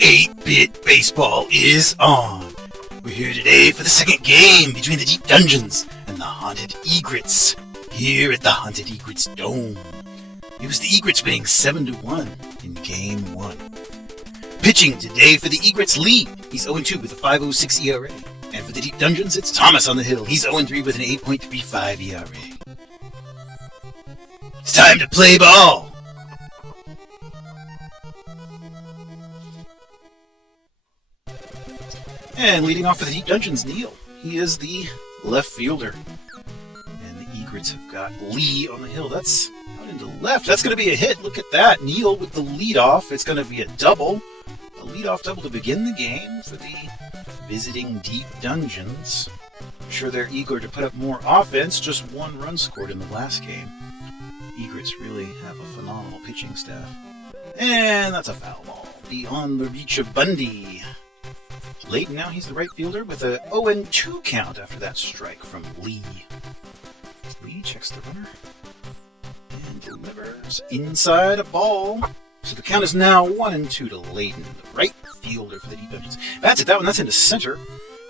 Eight-bit baseball is on. We're here today for the second game between the Deep Dungeons and the Haunted Egrets here at the Haunted Egrets Dome. It was the Egrets winning 7-1 in Game 1. Pitching today for the Egrets lead, he's 0-2 with a 5.06 ERA. And for the Deep Dungeons, it's Thomas on the hill. He's 0-3 with an 8.35 ERA. It's time to play ball! And leading off for the Deep Dungeons, Neil. He is the left fielder. And the Egrets have got Lee on the hill. That's out into left. That's going to be a hit. Look at that. Neil with the leadoff. It's going to be a double. A leadoff double to begin the game for the visiting Deep Dungeons. I'm sure they're eager to put up more offense. Just one run scored in the last game. Egrets really have a phenomenal pitching staff. And that's a foul ball. Beyond the reach of Bundy. Layton now, he's the right fielder with a 0-2 count after that strike from Lee. Lee checks the runner and delivers inside a ball. So the count is now 1-2 to Layton, the right fielder for the Deep Dungeons. That's it, that one, that's into center.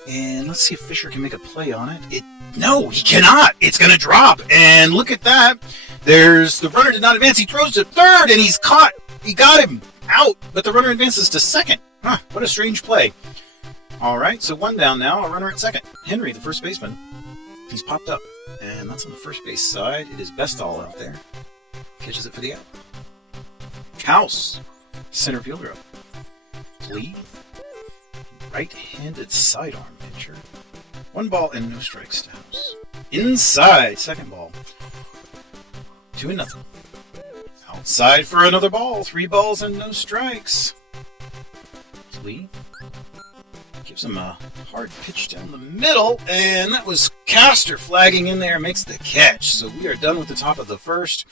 And let's see if Fisher can make a play on it. No, he cannot. It's going to drop. And look at that. There's the runner did not advance. He throws to third and he's caught. He got him out, but the runner advances to second. Huh, what a strange play. All right, so one down now, a runner at second. Henry, the first baseman, he's popped up, and that's on the first base side. It is Bestall out there. Catches it for the out. House, center fielder up. Lee, right-handed sidearm pitcher. 1 ball and no strikes to House. Inside, second ball. 2-0. Outside for another ball. 3 balls and no strikes. Lee gives him a hard pitch down the middle, and that was Castor flagging in there, makes the catch. So we are done with the top of the first.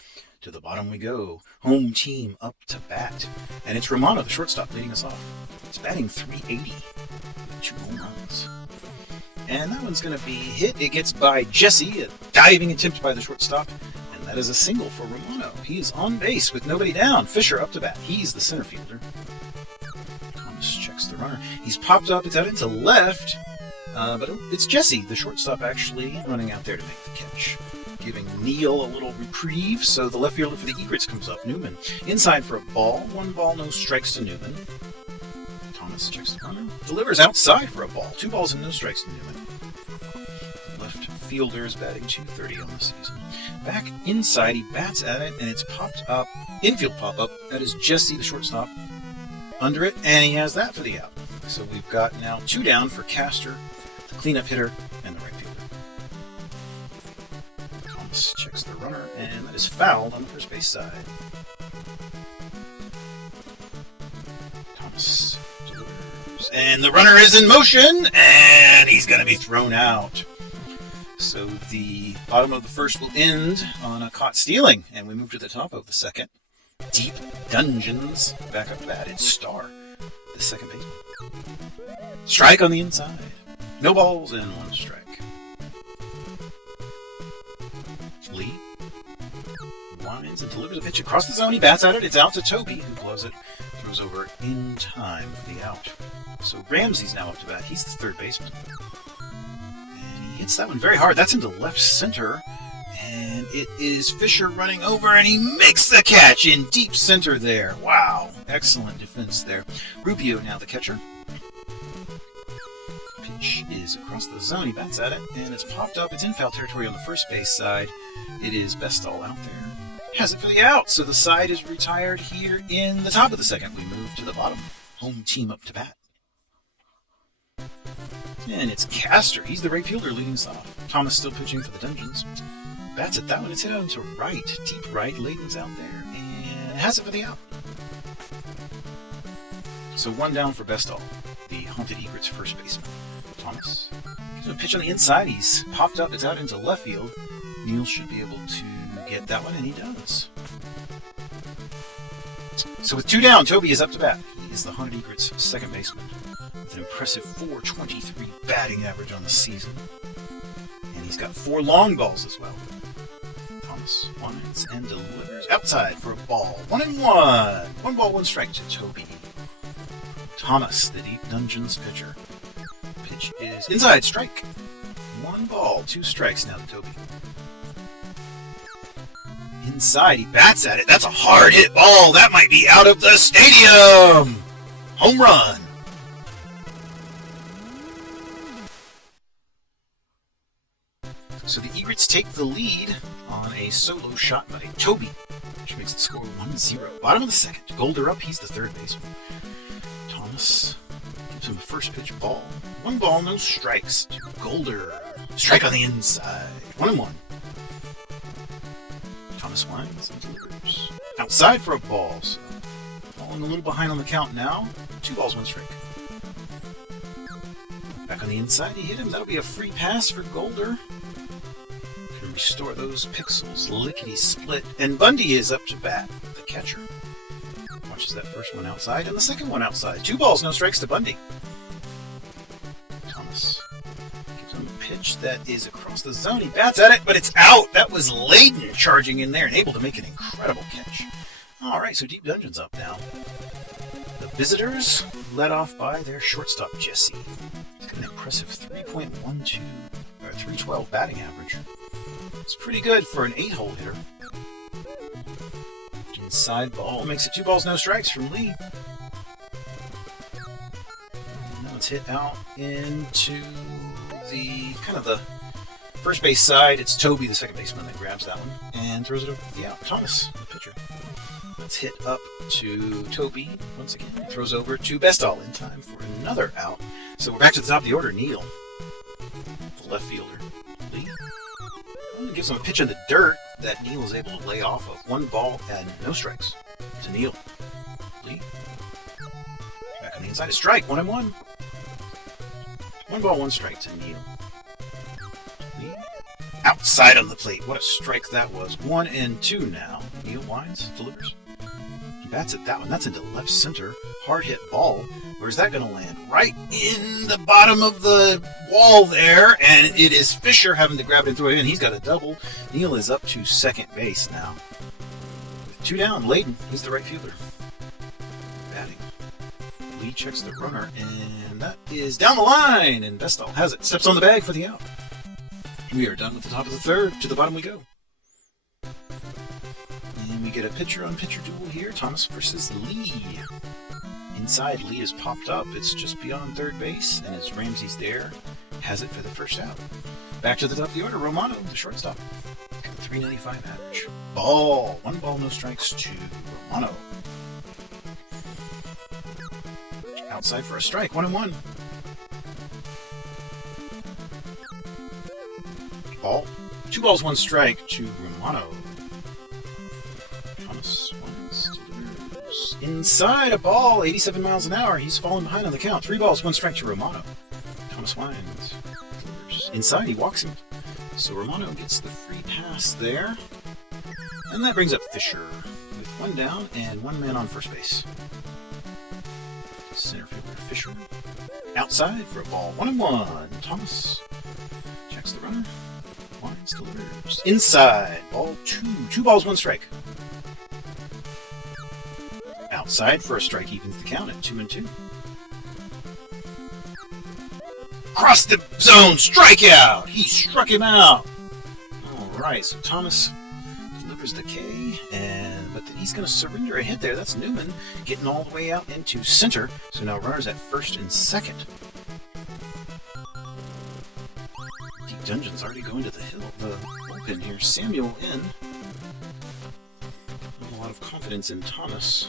To the bottom we go. Home team up to bat. And it's Romano, the shortstop, leading us off. He's batting .380 with 2 home runs. And that one's going to be hit. It gets by Jesse, a diving attempt by the shortstop. And that is a single for Romano. He is on base with nobody down. Fisher up to bat. He's the center fielder. Checks the runner. He's popped up. It's out into left. But it's Jesse, the shortstop, actually running out there to make the catch. Giving Neil a little reprieve. So the left fielder for the Egrets comes up. Newman. Inside for a ball. 1 ball, no strikes to Newman. Thomas checks the runner. Delivers outside for a ball. 2 balls and no strikes to Newman. Left fielder is batting .230 on the season. Back inside, he bats at it, and it's popped up. Infield pop-up. That is Jesse, the shortstop, under it, and he has that for the out. So we've got now 2 down for Castor, the cleanup hitter, and the right fielder. Thomas checks the runner, and that is fouled on the first base side. Thomas delivers, and the runner is in motion, and he's going to be thrown out. So the bottom of the first will end on a caught stealing, and we move to the top of the second. Deep Dungeons back up to bat. It's Star, the second baseman. Strike on the inside. No balls and 1 strike. Lee winds and delivers a pitch across the zone. He bats at it. It's out to Toby, who gloves it. Throws over in time for the out. So Ramsey's now up to bat. He's the third baseman. And he hits that one very hard. That's into left center. And it is Fisher running over, and he makes the catch in deep center there. Wow, excellent defense there. Rubio now the catcher. Pitch is across the zone. He bats at it, and it's popped up. It's in foul territory on the first base side. It is Bestall out there. Has it for the out, so the side is retired here in the top of the second. We move to the bottom. Home team up to bat. And it's Castor. He's the right fielder leading us off. Thomas still pitching for the Dungeons. Bats at that one. It's hit out into right. Deep right. Layton's out there. And has it for the out. So 1 down for Bestall, the Haunted Egrets first baseman. Thomas gives him a pitch on the inside. He's popped up. It's out into left field. Neil should be able to get that one, and he does. So with 2 down, Toby is up to bat. He is the Haunted Egrets second baseman with an impressive .423 batting average on the season. And he's got 4 long balls as well. Thomas winds and delivers outside for a ball. 1-1. 1 ball, 1 strike to Toby. Thomas, the Deep Dungeons pitcher. Pitch is inside, strike. 1 ball, 2 strikes now to Toby. Inside, he bats at it. That's a hard hit ball. That might be out of the stadium. Home run. So the Egrets take the lead on a solo shot by Toby, which makes the score 1-0. Bottom of the second. Golder up, he's the third baseman. Thomas gives him a first pitch ball. 1 ball, no strikes to Golder. Strike on the inside. 1-1. Thomas winds and delivers. Outside for a ball, so falling a little behind on the count now. 2 balls, 1 strike. Back on the inside, he hit him. That'll be a free pass for Golder. Can restore those pixels, lickety-split. And Bundy is up to bat, the catcher. Watches that first one outside and the second one outside. 2 balls, no strikes to Bundy. Thomas gives him a pitch that is across the zone. He bats at it, but it's out. That was Layden charging in there and able to make an incredible catch. All right, so Deep Dungeon's up now. The visitors led off by their shortstop, Jesse. He's got an impressive 3.12 or 312 batting average. It's pretty good for an 8-hole hitter. Inside ball makes it 2 balls, no strikes from Lee. Now it's hit out into the kind of the first base side. It's Toby, the second baseman, that grabs that one and throws it over the out. Thomas, the pitcher. Let's hit up to Toby once again. Throws over to Bestall in time for another out. So we're back to the top of the order. Neal, the left fielder. Lee gives him a pitch in the dirt that Neal is able to lay off of. 1 ball and no strikes to Neal. Lee back on the inside. A strike. 1-1. 1 ball, 1 strike to Neal. Lee outside on the plate. What a strike that was. 1-2 now. Neal winds, delivers. He bats at that one. That's into left center. Hard hit ball. Where's that going to land? Right in the bottom of the wall there. And it is Fisher having to grab it and throw it in. He's got a double. Neal is up to second base now. With 2 down, Layden is the right fielder. Batting. Lee checks the runner. And that is down the line. And Bestall has it. Steps on the bag for the out. We are done with the top of the third. To the bottom we go. And we get a pitcher-on-pitcher duel here. Thomas versus Lee. Inside, Lee is popped up. It's just beyond third base, and as Ramsey's there, has it for the first out. Back to the top of the order. Romano, the shortstop. Got a 395 average. Ball. 1 ball, no strikes to Romano. Outside for a strike. 1-1. Ball. 2 balls, 1 strike to Romano. Thomas winds, delivers. Inside a ball, 87 miles an hour. He's falling behind on the count. 3 balls, 1 strike to Romano. Thomas winds, delivers. Inside, he walks him. So Romano gets the free pass there. And that brings up Fisher with 1 down and 1 man on first base. Center fielder Fisher. Outside for a ball. 1-1. Thomas checks the runner. Winds, delivers. Inside. Ball 2. 2 balls, 1 strike. Outside for a strike, evens the count at 2-2. Across the zone, strikeout! He struck him out! Alright, so Thomas delivers the K, but then he's going to surrender a hit there. That's Newman getting all the way out into center. So now runners at first and second. Deep Dungeon's already going to the bullpen here. Samuel in. A lot of confidence in Thomas.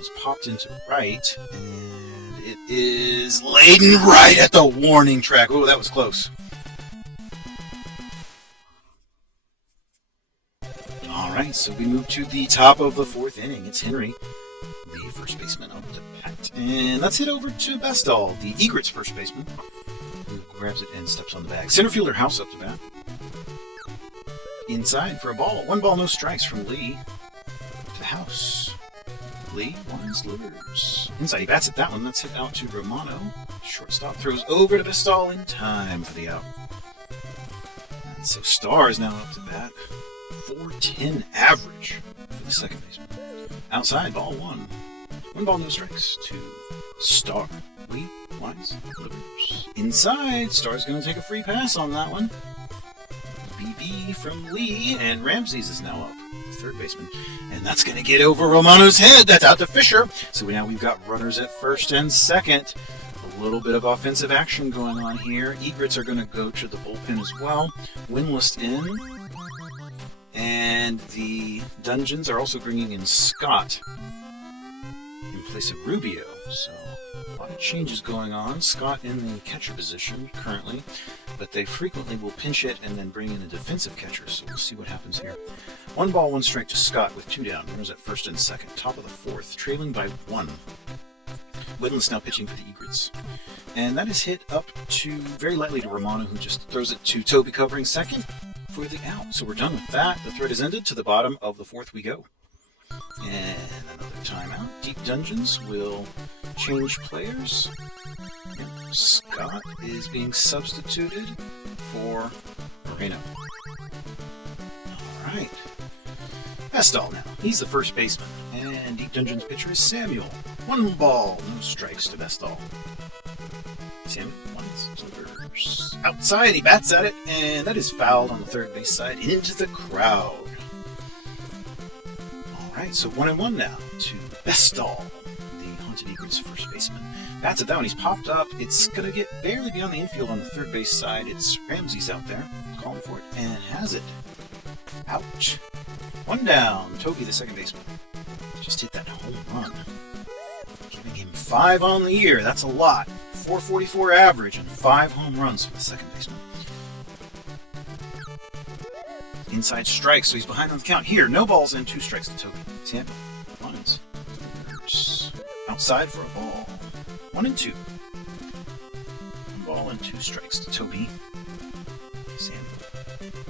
It's popped into right, and it is Layden right at the warning track. Oh, that was close. Alright, so we move to the top of the 4th inning. It's Henry, the first baseman, up to bat. And let's head over to Bestall, the Egrets first baseman, who grabs it and steps on the bag. Center fielder House up to bat. Inside for a ball. 1 ball, no strikes from Lee to House. Lee winds, delivers. Inside, he bats at that one. Let's hit out to Romano. Shortstop throws over to Bestall in time for the out. So Star is now up to bat. 410 average for the second baseman. Outside, ball one. One ball, no strikes to Star. Lee, lines, delivers. Inside, Star's going to take a free pass on that one. BB from Lee, and Ramses is now up, third baseman. And that's going to get over Romano's head. That's out to Fisher. So now we've got runners at first and second. A little bit of offensive action going on here. Egrets are going to go to the bullpen as well. Winless in. And the Dungeons are also bringing in Scott in place of Rubio. So a lot of changes going on. Scott in the catcher position currently, but they frequently will pinch hit and then bring in a defensive catcher. So we'll see what happens here. One ball, one strike to Scott with two down. Runners at first and second. Top of the fourth, trailing by one. Winless now pitching for the Egrets. And that is hit up to very lightly to Romano, who just throws it to Toby covering second for the out. So we're done with that. The thread is ended. To the bottom of the fourth we go. And another timeout. Deep Dungeons will change players. Yep. Scott is being substituted for Moreno. All right. Bestall now. He's the first baseman. And Deep Dungeons pitcher is Samuel. One ball, no strikes to Bestall. Samuel delivers. Outside, he bats at it, and that is fouled on the third base side into the crowd. Alright, so 1-1 now to Bestall, the Haunted Egrets first baseman. Bats it down, he's popped up. It's going to get barely beyond the infield on the third base side. It's Ramses out there, calling for it, and has it. Ouch. One down, Toby, the second baseman. Just hit that home run. Giving him 5 on the year. That's a lot. 444 average and 5 home runs for the second baseman. Inside strike, so he's behind on the count. Here, no balls and 2 strikes to Toby. Samuel lines. Outside for a ball. 1-2. 1 ball and 2 strikes to Toby. Samuel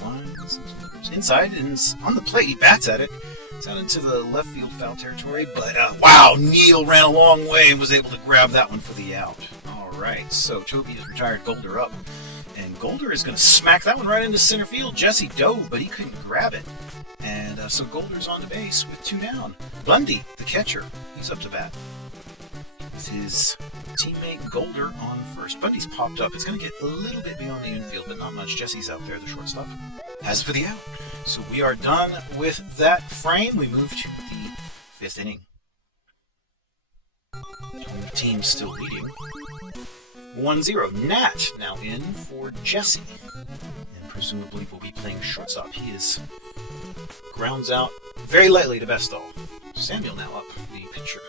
lines and delivers. Inside and on the plate, he bats at it. It's out into the left field foul territory, but wow, Neal ran a long way and was able to grab that one for the out. All right, so Toby has retired Golder up, and Golder is going to smack that one right into center field. Jesse dove, but he couldn't grab it, and so Golder's on the base with 2 down. Bundy, the catcher, he's up to bat with his teammate Golder on first. Bundy's popped up. It's going to get a little bit beyond the infield, but not much. Jesse's out there, the shortstop, has it for the out. So we are done with that frame. We move to the 5th inning. Home team still leading. 1-0. Nat now in for Jesse. And presumably will be playing shortstop. He is grounds out very lightly to Bestall. Samuel now up, the pitcher.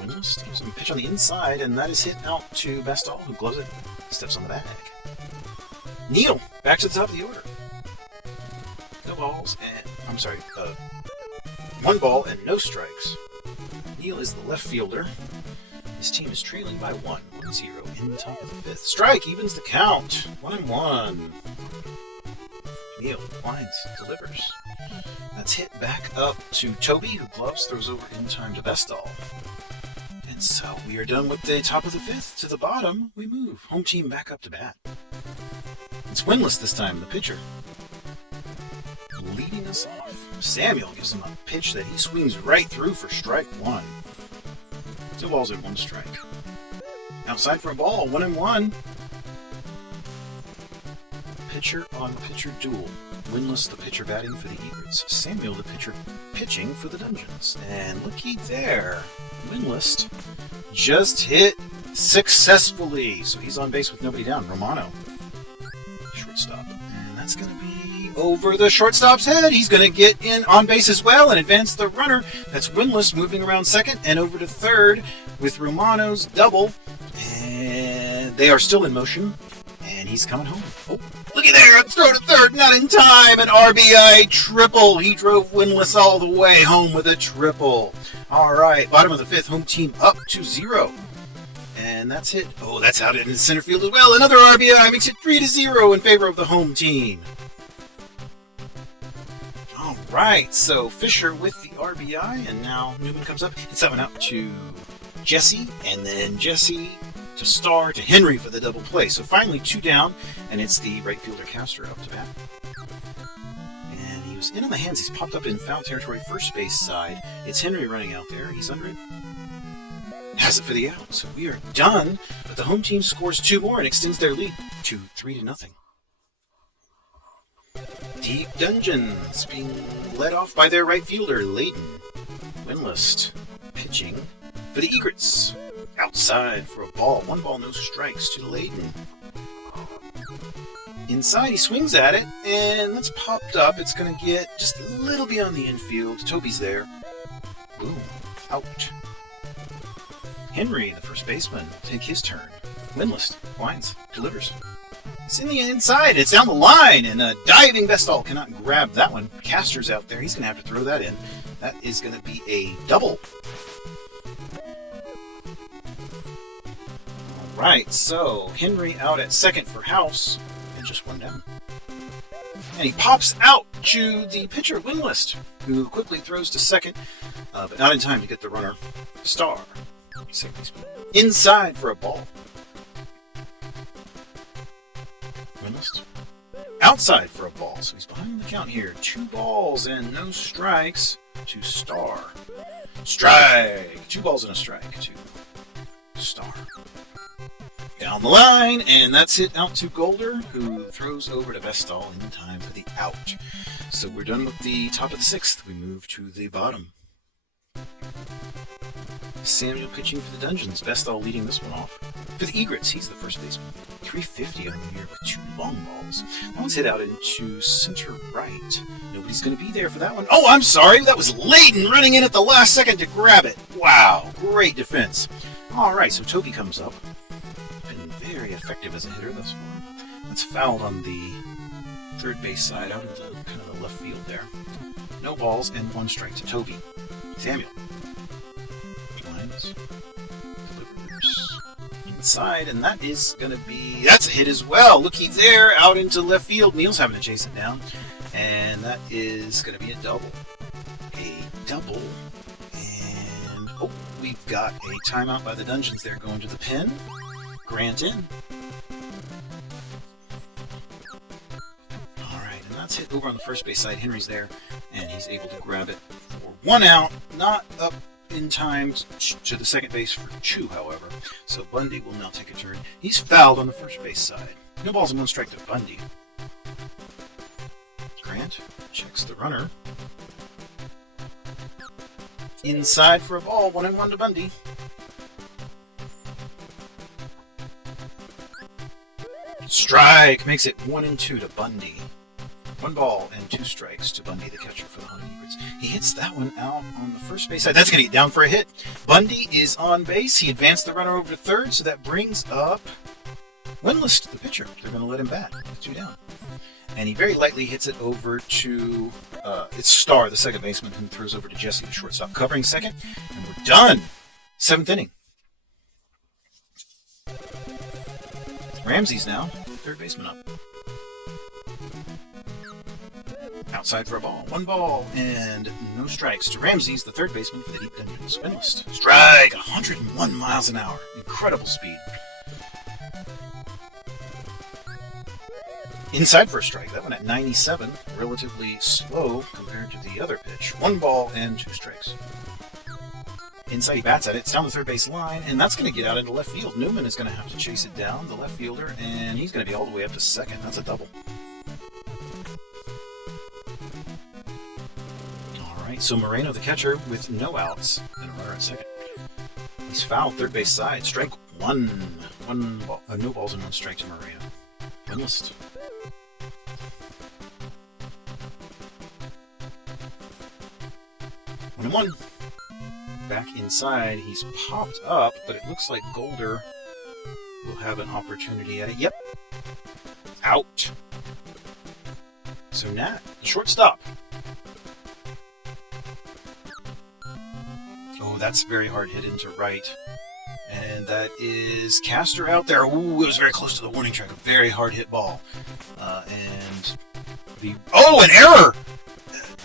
Winless takes some pitch on the inside, and that is hit out to Bestall, who gloves it, steps on the bag. Neal, back to the top of the order. No balls and... I'm sorry, 1 ball and no strikes. Neal is the left fielder. His team is trailing by 1-0 in the top of the 5th. Strike evens the count. 1-1. Neal lines, delivers. That's hit back up to Toby, who gloves, throws over in time to Bestall. And so we are done with the top of the 5th. To the bottom, we move. Home team back up to bat. It's Winless this time, the pitcher. Leading us off. Samuel gives him a pitch that he swings right through for strike 1. 2 balls and 1 strike. Outside for a ball, 1-1. Pitcher on pitcher duel. Winless, the pitcher batting for the Egrets. Samuel, the pitcher pitching for the Dungeons. And looky there. Winless just hit successfully. So he's on base with nobody down. Romano, shortstop. And that's going to be over the shortstop's head. He's going to get in on base as well and advance the runner. That's Winless moving around second and over to third with Romano's double. And they are still in motion. And he's coming home. Oh, looky there. Throw to third. Not in time. An RBI triple. He drove Winless all the way home with a triple. All right. Bottom of the 5th. Home team up to 0. And that's hit. Oh, that's out in the center field as well. Another RBI makes it 3-0 in favor of the home team. All right. So Fisher with the RBI. And now Newman comes up. Hits that one out to Jesse. And then Jesse to Star to Henry for the double play. So finally 2 down, and it's the right fielder Castor up to bat. And he was in on the hands. He's popped up in foul territory, first base side. It's Henry running out there. He's under it. Has it for the out. So we are done, but the home team scores 2 more and extends their lead to 3-0. Deep Dungeons being led off by their right fielder, Layden. Winless pitching for the Egrets. Outside for a ball. 1 ball, no strikes to Layden. Inside, he swings at it, and that's popped up. It's going to get just a little beyond the infield. Toby's there. Boom. Out. Henry, the first baseman, will take his turn. Winless winds, delivers. It's in the inside. It's down the line, and a diving Bestall cannot grab that one. Castor's out there. He's going to have to throw that in. That is going to be a double. All right, so Henry out at second for House, and just 1 down. And he pops out to the pitcher, Winless, who quickly throws to second, but not in time to get the runner, Star. Second baseman. Inside for a ball. Winless. Outside for a ball, so he's behind the count here. 2 balls and no strikes to Star. Strike! 2 balls and a strike to Star. Down the line, and that's hit out to Golder, who throws over to Bestall in time for the out. So we're done with the top of the 6th. We move to the bottom. Samuel pitching for the Dungeons. Bestall leading this one off. For the Egrets, he's the first baseman. 350 on the year with 2 long balls. That one's hit out into center right. Nobody's going to be there for that one. Oh, I'm sorry. That was Layden running in at the last second to grab it. Wow. Great defense. All right, so Toby comes up. Been very effective as a hitter thus far. That's fouled on the third base side out into kind of the left field there. No balls and 1 strike to Toby. Samuel. Lines. Delivers. Inside, and that is going to be... That's a hit as well. Looky there, out into left field. Neil's having to chase it down. And that is going to be a double. A double. And... Oh, we've got a timeout by the Dungeons there going to the pin. Grant in. Alright, and that's hit over on the first base side. Henry's there, and he's able to grab it for 1 out. Not up in time to the second base for 2, however. So Bundy will now take a turn. He's fouled on the first base side. No balls and 1 strike to Bundy. Grant checks the runner. Inside for a ball. 1-1 to Bundy. Strike makes it 1-2 to Bundy. 1 ball and 2 strikes to Bundy, the catcher for the Hunting Egrets. He hits that one out on the first base side. That's going to get down for a hit. Bundy is on base. He advanced the runner over to third, so that brings up Winless, the pitcher. They're going to let him bat with 2 down. And he very lightly hits it over to it's Star, the second baseman, who throws over to Jesse, the shortstop, covering second. And we're done. 7th inning. Ramsey's now, third baseman up. Outside for a ball. 1 ball and no strikes to Ramsey's, the third baseman for the Deep Dungeons. Winless. Strike! 101 miles an hour. Incredible speed. Inside for a strike. That one at 97. Relatively slow compared to the other pitch. 1 ball and 2 strikes. Inside, he bats at it. It's down the third base line, and that's going to get out into left field. Newman is going to have to chase it down, the left fielder, and he's going to be all the way up to second. That's a double. All right, so Moreno, the catcher, with no outs and a runner at second. He's fouled third base side. Strike 1. 1 ball, no balls and 1 strike to Moreno. Winless. One and one. Back inside, he's popped up, but it looks like Golder will have an opportunity at it. Yep. Out. So Nat, the shortstop. Oh, that's very hard hit into right. And that is Castor out there. Ooh, it was very close to the warning track. A very hard hit ball. An error!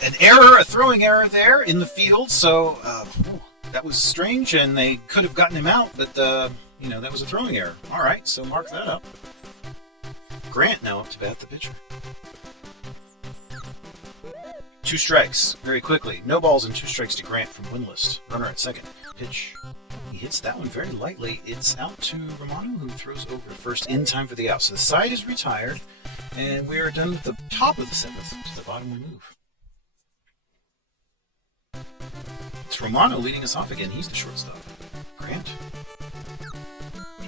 An error, a throwing error there in the field. So that was strange, and they could have gotten him out, but that was a throwing error. All right, so mark that up. Grant now up to bat, the pitcher. 2 strikes, very quickly. No balls and 2 strikes to Grant from win list. Runner at second. Pitch. He hits that one very lightly. It's out to Romano, who throws over to first in time for the out. So the side is retired, and we are done with the top of the 7th. To the bottom we move. It's Romano leading us off again. He's the shortstop. Grant.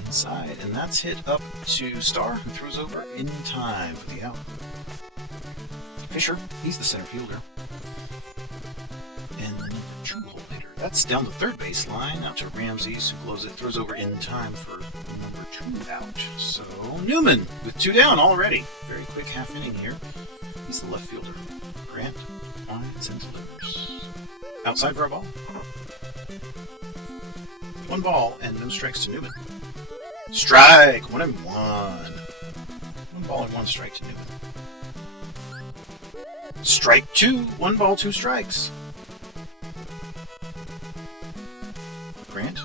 Inside, and that's hit up to Star, who throws over in time for the out. Fisher, he's the center fielder. And the number 2 hole hitter. That's down the third baseline, out to Ramses, who blows it, throws over in time for number 2 out. So Newman with 2 down already. Very quick half inning here. He's the left fielder. Grant finds and delivers. Outside for a ball. 1 ball and no strikes to Newman. Strike! 1-1. 1 ball and 1 strike to Newman. Strike 2. 1 ball, 2 strikes. Grant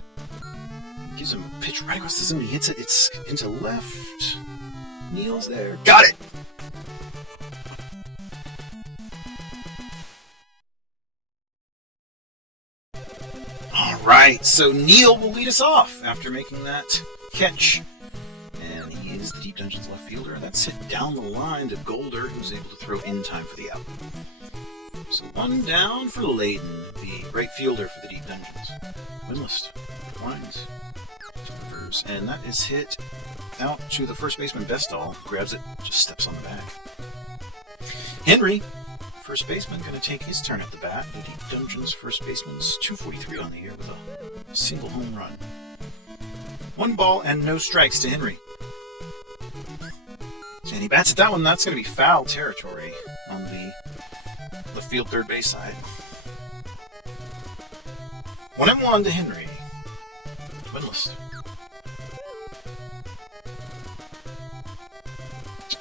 gives him a pitch right across the zone. He hits it. It's into left. Neal's there. Got it! All right, so Neal will lead us off after making that catch. And he is the Deep Dungeons left fielder. That's hit down the line to Golder, who's able to throw in time for the out. So 1 down for Layden, the right fielder for the Deep Dungeons. Winless. Winds. Delivers. And that is hit out to the first baseman, Bestall. Grabs it, just steps on the back. Henry, first baseman, going to take his turn at the bat. The Deep Dungeons first baseman's 243 on the year with a single home run. 1 ball and no strikes to Henry. And he bats at that one. That's going to be foul territory on the left field third base side. 1-1 to Henry. Winless.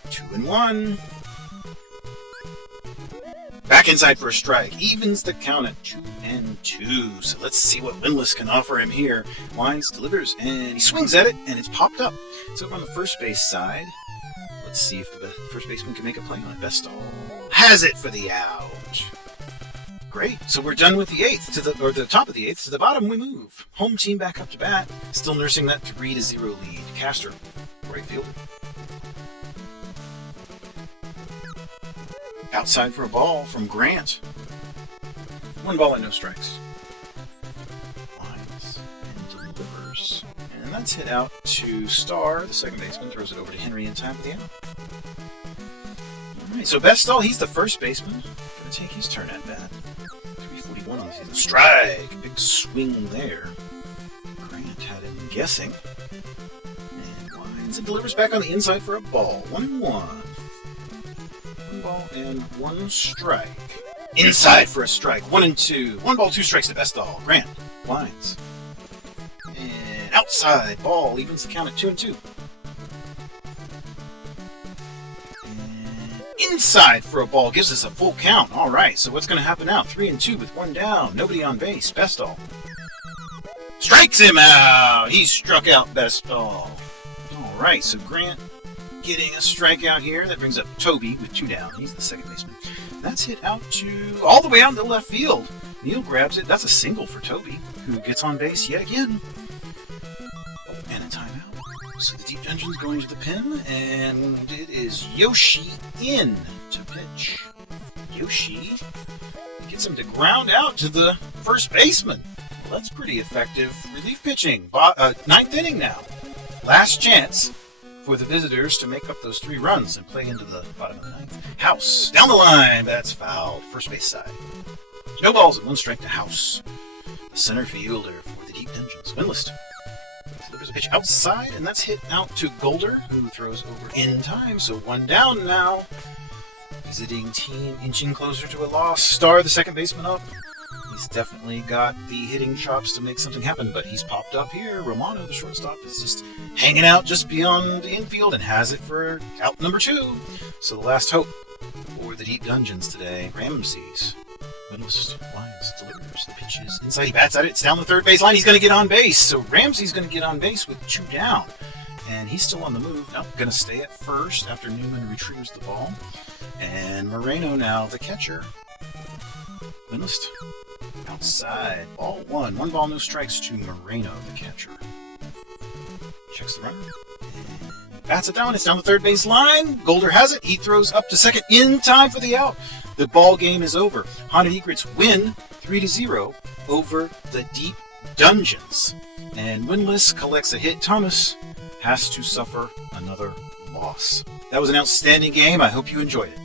2-1. Back inside for a strike. Evens the count at 2-2. So let's see what Winless can offer him here. Lines, delivers, and he swings at it, and it's popped up. It's over on the first base side. Let's see if the first baseman can make a play on it. Bestall has it for the out. Great. So we're done with the 8th, or the top of the 8th. To the bottom we move. Home team back up to bat. Still nursing that 3-0 lead. Castor, right fielder. Outside for a ball from Grant. 1 ball and no strikes. Lines and delivers. And that's hit out to Star, the second baseman. Throws it over to Henry in time for the out. Alright, so Bestall, he's the first baseman. Gonna take his turn at bat. 341 on the season. Strike! Big swing there. Grant had him guessing. And lines and delivers back on the inside for a ball. 1-1. 1 ball and 1 strike. Inside for a strike. 1-2. 1 ball, 2 strikes to Bestall. Grant. Lines. And outside. Ball evens the count at 2-2. And inside for a ball gives us a full count. All right, so what's going to happen now? 3-2 with 1 down. Nobody on base. Bestall strikes him out. He struck out Bestall. All right, so Grant getting a strikeout here. That brings up Toby with 2 down. He's the second baseman. That's hit out to all the way out in the left field. Neal grabs it. That's a single for Toby, who gets on base yet again. And a timeout. So the Deep Dungeon's going to the pin, and it is Yoshi in to pitch. Yoshi gets him to ground out to the first baseman. Well, that's pretty effective relief pitching. 9th inning now. Last chance for the visitors to make up those 3 runs and play into the bottom of the 9th. House, down the line, that's fouled. First base side. No balls and 1 strike to House. The center fielder for the Deep Dungeons. Winless. Delivers a pitch outside, and that's hit out to Golder, who throws over in time. So 1 down now. Visiting team inching closer to a loss. Star, the second baseman, up. He's definitely got the hitting chops to make something happen, but he's popped up here. Romano, the shortstop, is just hanging out just beyond the infield and has it for out number 2. So the last hope for the Deep Dungeons today, Ramses. Windless Lions delivers. The pitch is inside. He bats at it. It's down the third base line. He's going to get on base. So Ramsey's going to get on base with 2 down. And he's still on the move. Nope, going to stay at first after Newman retrieves the ball. And Moreno now the catcher. Windless outside. Ball 1. 1 ball, no strikes to Moreno, the catcher. Checks the runner. Bats it down. It's down the third base line. Golder has it. He throws up to second in time for the out. The ball game is over. Haunted Egrets win 3-0 over the Deep Dungeons. And Windless collects a hit. Thomas has to suffer another loss. That was an outstanding game. I hope you enjoyed it.